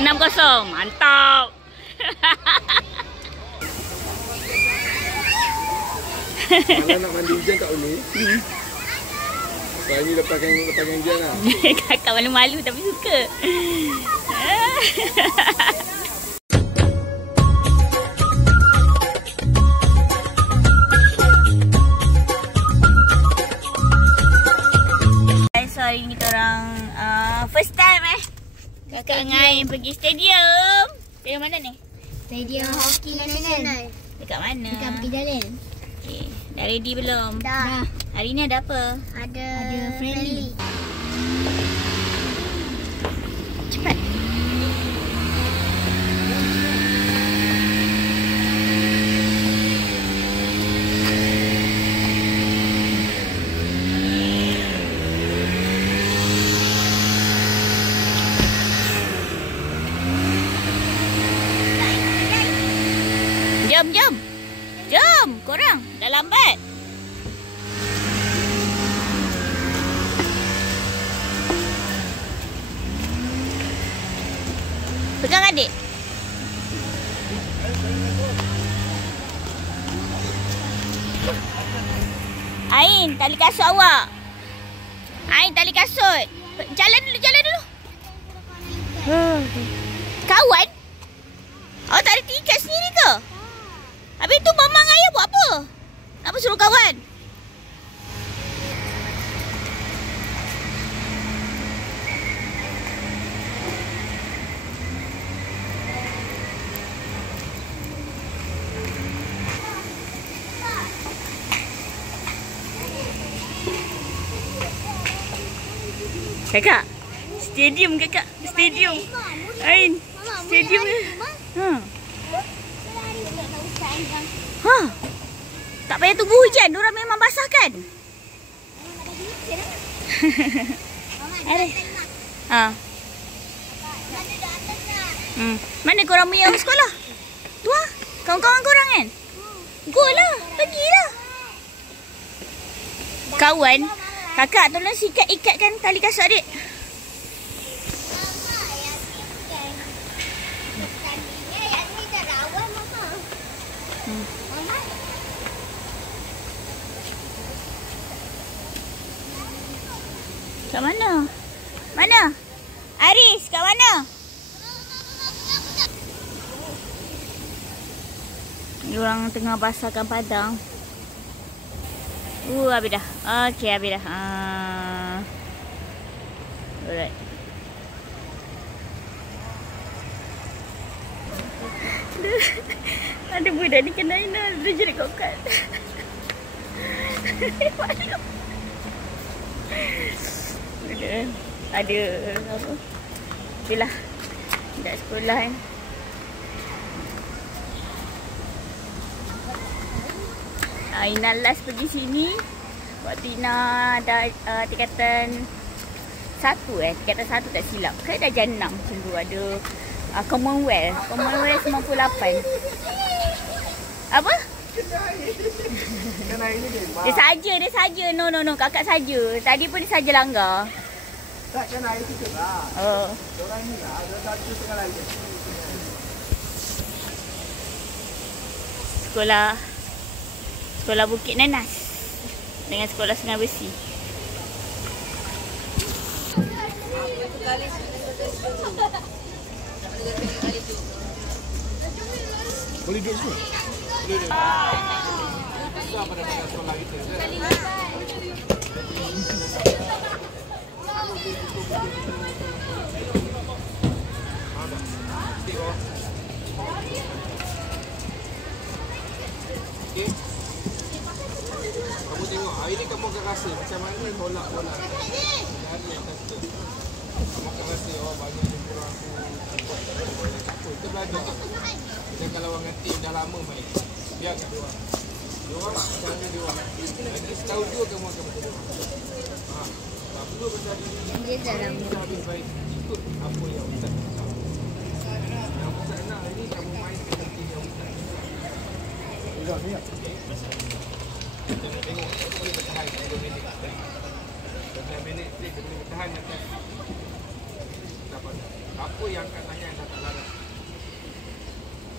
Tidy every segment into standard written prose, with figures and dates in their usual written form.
6-0. Mantap. Kalau nak mandi hujan tak boleh. Saya ni lepaskan hujan lah. Kakak malu-malu tapi suka. So hari ni kita orang first time Kakak Ngai pergi stadium. Stadium mana ni? Stadium Hoki Nasional. Dekat mana? Dekat Bukit Jalil. Okay. Dah ready belum? Dah. Hari ni ada apa? Ada friendly. Cepat. Jom, korang. Dah lambat. Pegang adik. Ain, tali kasut awak. Ain, tali kasut. Jalan dulu. Kawan? Awak tak ada tiket sendiri ke? Habis tu mama dengan ayah buat apa? Apa suruh kawan? Kakak, stadium kakak, stadium. Ain, stadium. Tak payah tunggu hujan, diorang memang basah kan? Mana korang punya sekolah? Tu lah, kawan-kawan korang kan? Go lah, pergilah. Kawan, kakak tolong ikatkan tali kasut adik. Kat mana? Mana? Aris, kat mana? Diorang tengah basahkan padang. Habis dah. Okey, habis dah. Alright. Ada budak ni kena Aina. Dia jerit kokat. Malu. Ada apa? Itulah. Budak sekolah kan. Aina last pergi sini waktu Ina ada tingkatan 1 tingkatan 1 tak silap. Ke dah jan 6 macam tu ada Commonwealth 98. Apa? Dia saja. No. Kakak saja. Tadi pun dia saja langgar. Tak kena air sikit lah. Diorang ni lah. Diorang saja tengah layan. Sekolah Bukit Nanas dengan sekolah Sungai Besi. Boleh duduk semua? Boleh. Besar pada sekolah kita kan? Okay. Kamu tengok, hari ni kamu akan rasa macam mana tolak bola. Hari akan kita. Kamu akan rasa banyak yang kurang aku. Kita belajar. Dan kalau orang kata dah lama main, biarkan dia orang. Dia orang cara dia orang. Lagi setahun dua kamu akan betul. Tak perlu pasal Dia dah lama. Habis baik ikut apa yang Ustaz nak. Yang Ustaz nak ni kamu main seperti yang Ustaz nak. Ni. Kita nak tengok boleh bertahan 2 minit. 2 minit dia boleh bertahan macam dapat. Apa yang angkat tangan dah tak larat.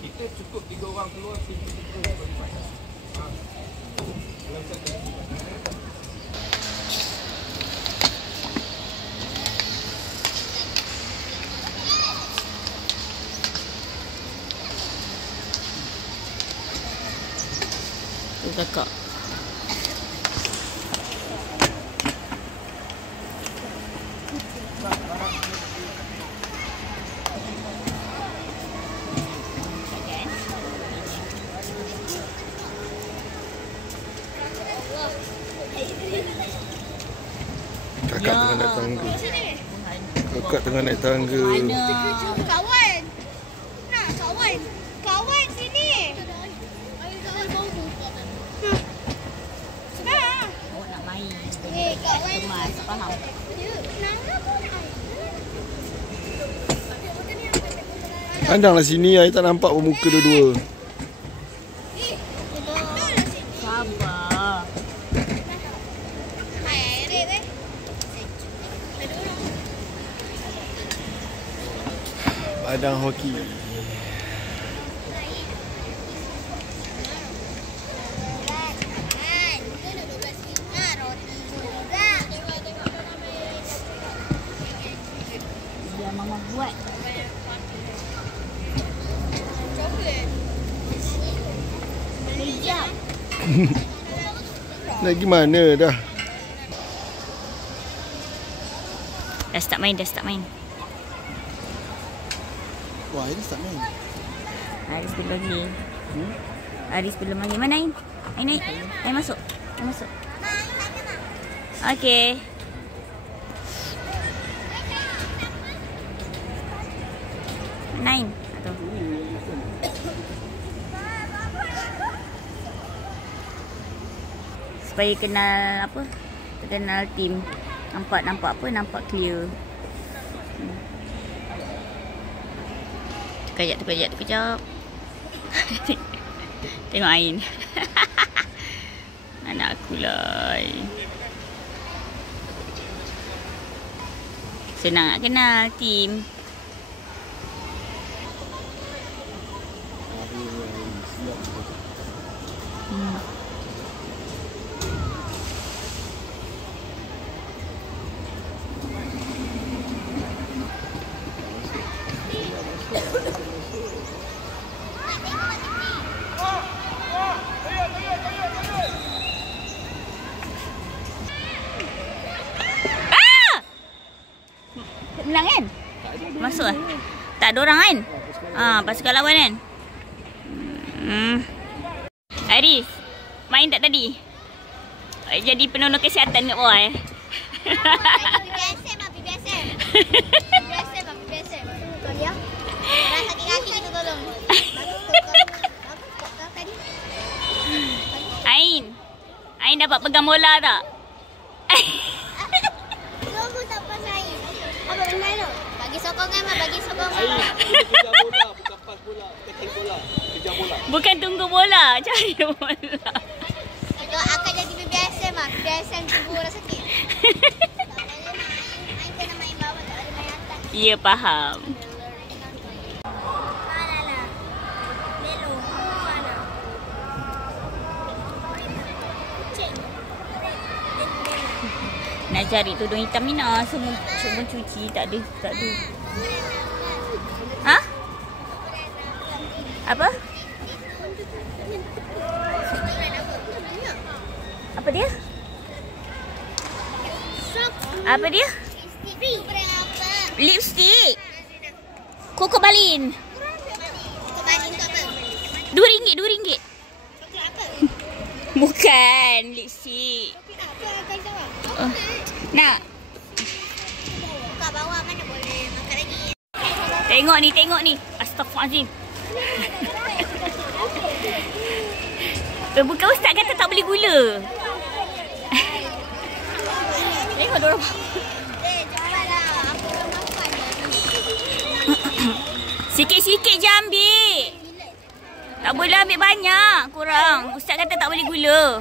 Kita cukup 3 orang keluar, kita bagi baik. Kalau satu tu kakak. Kakak tengah naik tangga. Kakak tengah naik tangga. Kawan. Nak kawan. Kawan sini. Awak nak main. Kawan. Kemas, tak faham. Pandanglah sini, saya tak nampak pun muka dua-dua. Sabar. Padang hoki. Biar mama buat. Sekejap. Nak pergi mana dah? Dah start main, dah start main. Wah, ini start main. Aris belum lagi. Aris belum lagi. Mana Ain? Ain naik. Ain masuk. Ain masuk. Okey. Nain. Atau supaya kenal apa? Kenal tim. Nampak apa? Nampak clear. Terkejap. Tengok Ain. Anak aku lah. Senang nak kenal tim. Menang kan? Masuk lah. Tak ada orang kan? Pasukan lawan kan? Aris, main tak tadi? Jadi penolong kesihatan kat bawah BSM. Kau lihat? Orang sakit kaki kita tolong. Ain dapat pegang bola tak? Tunggu tak pasal. Apa benda tu? Bagi sokongan mah, bagi sokongan. Kejar bola, bukan pas bola. Tackle bola. Kejar bola. Bukan tunggu bola, cari bola. Itu akan jadi BSM mah. BSM tunggu orang sakit. Tak boleh main kena main bawah, tak boleh main atas. Ya, faham. Nak cari tudung hitam ni nak semua cuci, tak ada. Ha? Apa? Apa dia? Apa dia? Lipstick. Koko Balin. RM2. Bukan lipstick. Nak? Buka bawah mana boleh makan lagi. Tengok ni. Astaghfirullahaladzim. Bukan ustaz kata tak boleh gula. Tengok diorang. Cepatlah. Aku belum makan dah. Sikit-sikit je ambil. Tak boleh ambil banyak. Kurang. Ustaz kata tak boleh gula.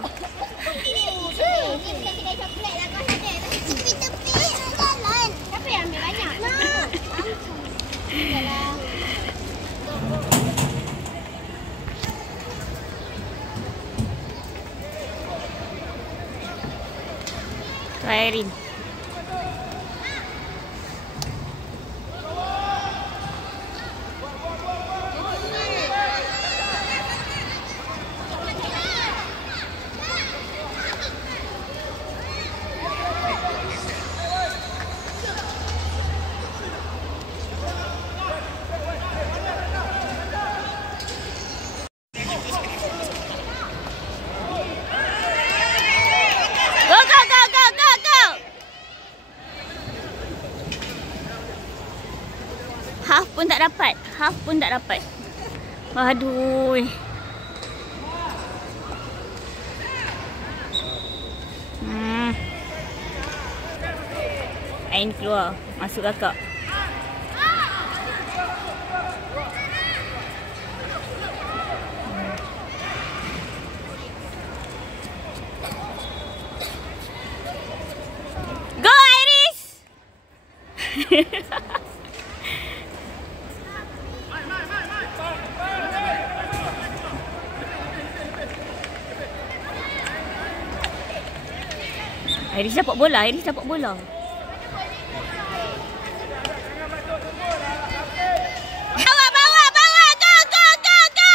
Khairin. Half pun tak dapat. Half pun tak dapat. Aduh. Ain keluar. Masuk kakak. Go Iris! Iris dapat bola, Iris dapat bola. Bawa, bawa, bawa. Go, go, go, go.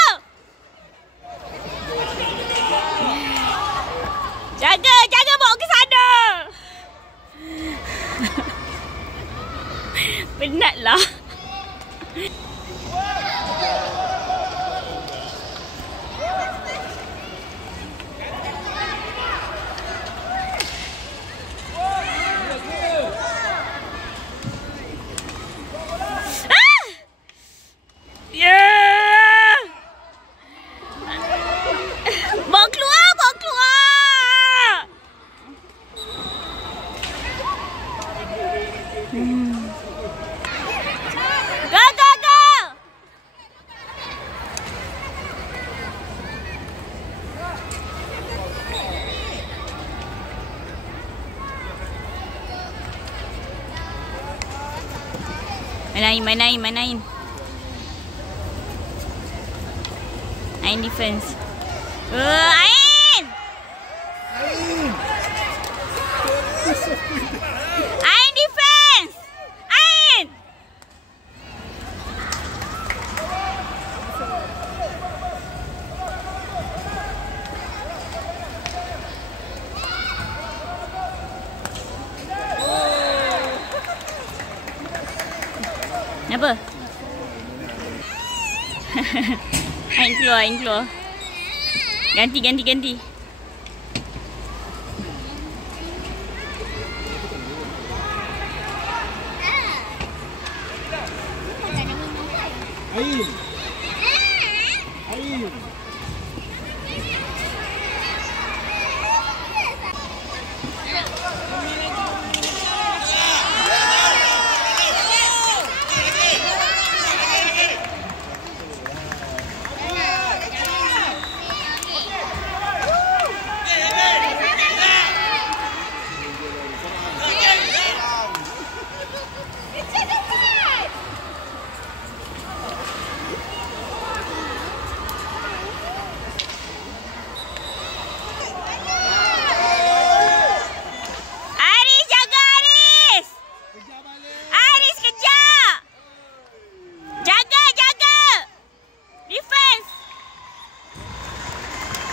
Jaga, jaga bawa ke sana. Penatlah. Go, go, go! Main, main, main. Ain defense. Ain! Ain defense! Ain! Apa? Ain keluar, Ain keluar. Ganti, ganti, ganti. Ain. Ain.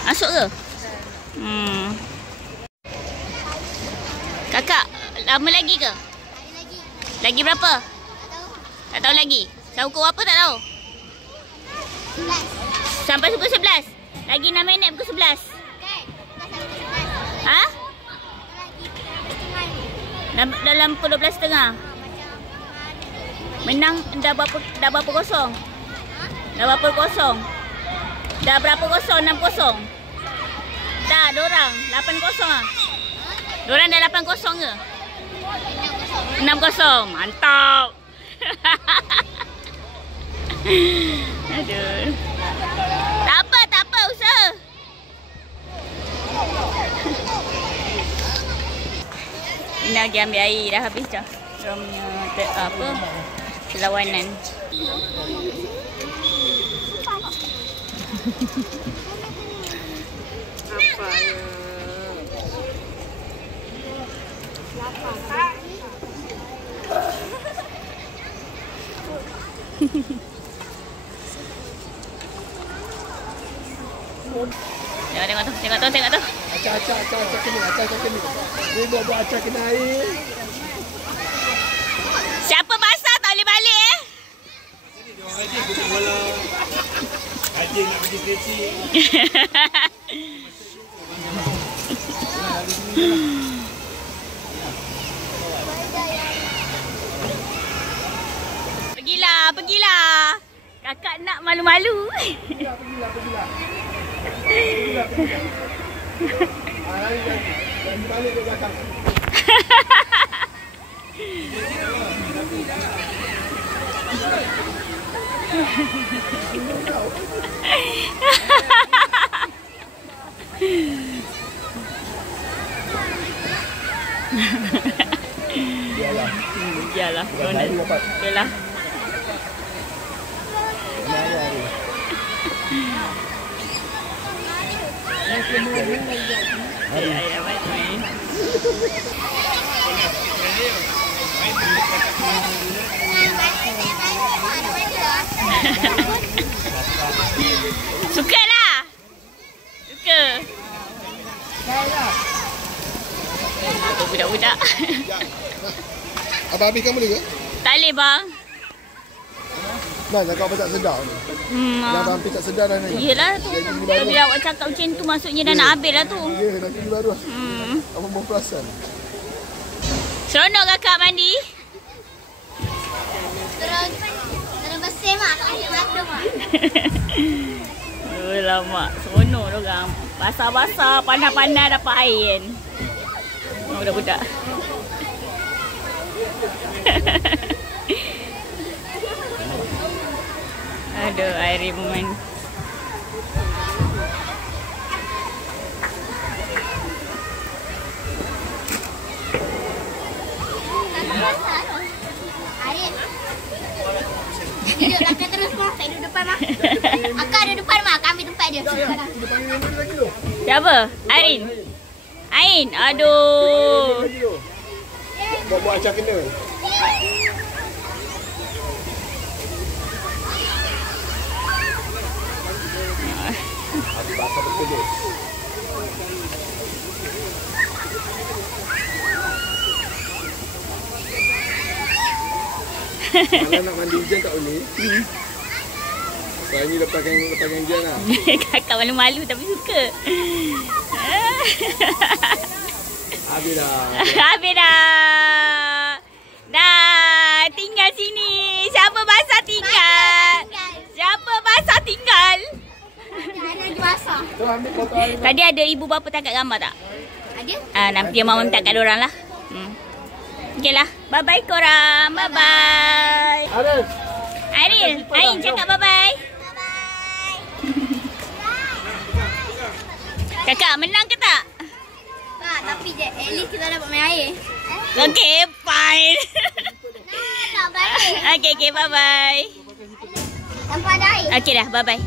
Masuk ke? Kakak, lama lagi ke? Lagi berapa? Tak tahu lagi. Sampai pukul apa tak tahu? Sampai pukul 11. Lagi 6 minit pukul 11. Ha? Dalam pukul 12.30. Menang dah berapa kosong? Dah berapa kosong? Dah berapa kosong? 6-0. Dah, dorang 8-0 ah. Dorang dah 8-0 ke? 6-0. Mantap. Aduh. Tak apa, usaha. Ina pergi ambil air, dah habis dah. Dorang punya apa? Perlawanan. Apa ya? Tengok tu. Acah kena. Dia buat acah kena air. Siapa basah tak boleh balik eh? Haji aku nak bola. Haji nak pergi stretching. Pergilah. Kakak nak malu-malu. Pergilah. Balik ke belakang. Biarlah. Okeylah. Sukalah. Suka. Budak-budak. Abang habiskan boleh ke? Tak boleh bang. Nah, cakap apa tak sedar ni. Dah hampir tak sedar dah ni. Yelah tu. Bila awak cakap macam tu maksudnya dah nak habis lah tu. Ya, nanti baru. Abang mau perasan. Seronok kakak mandi? Terus bersih mak, tak boleh mata mak. Lama. Seronok dorang. Basah-basah, panas-panas dapat air kan. Budak-budak. Aduh, air moment. Arin. Duduk belakang terus mak, tak duduk depan mak. Akak duduk depan mak, kami tempat dia. Siapa? Arin. Ain, aduh. Buat acah kena. Basah betul tu. Kalau nak mandi hujan tak boleh. Sebab ni lepaskan hujan lah. Kakak malu-malu tapi suka. Habis dah. Habis dah. Dah, tinggal sini. Siapa basah tinggal? Siapa basah tinggal? Anak basah. Tu ambil botol air. Tadi ada ibu bapa tangkap gambar tak? Ada? Nanti mama minta kat diorang lah. Okeylah. Bye-bye korang. Bye-bye. Aris. Ain cakap bye-bye. Bye-bye. Kakak, menang ke tak? Tak, tapi at least kita dapat main air. Okay, fine. Tak balik. Okay, bye-bye. Tanpa ada air. Okay dah, bye-bye.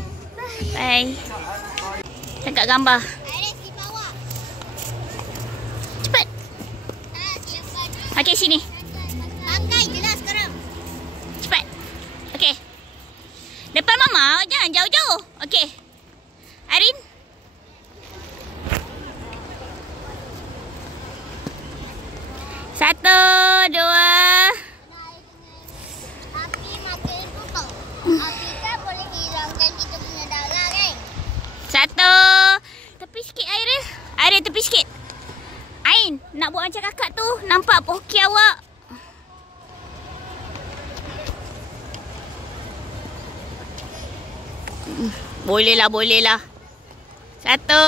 Bye. Tangkap gambar. Air di bawah. Cepat. Okay, sini. Pakai je lah sekarang. Cepat. Okay. Depan mama, jangan jauh-jauh. Okay. Arin. Satu, dua. Api makin tutup. Api kan boleh hilangkan kita punya darah kan? Satu. Tepi sikit air dia. Air dia tepi sikit. Ain, nak buat macam kakak tu. Nampak poki awak. Boleh lah. Satu.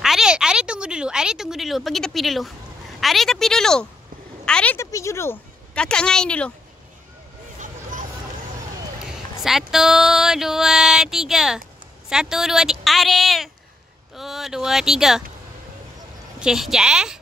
Aril tunggu dulu. Pergi tepi dulu. Aril tepi dulu. Kakak dengan Ain dulu. 1, 2, 3. 1, 2, 3. Aril. 1, 2, 3. Okey, sekejap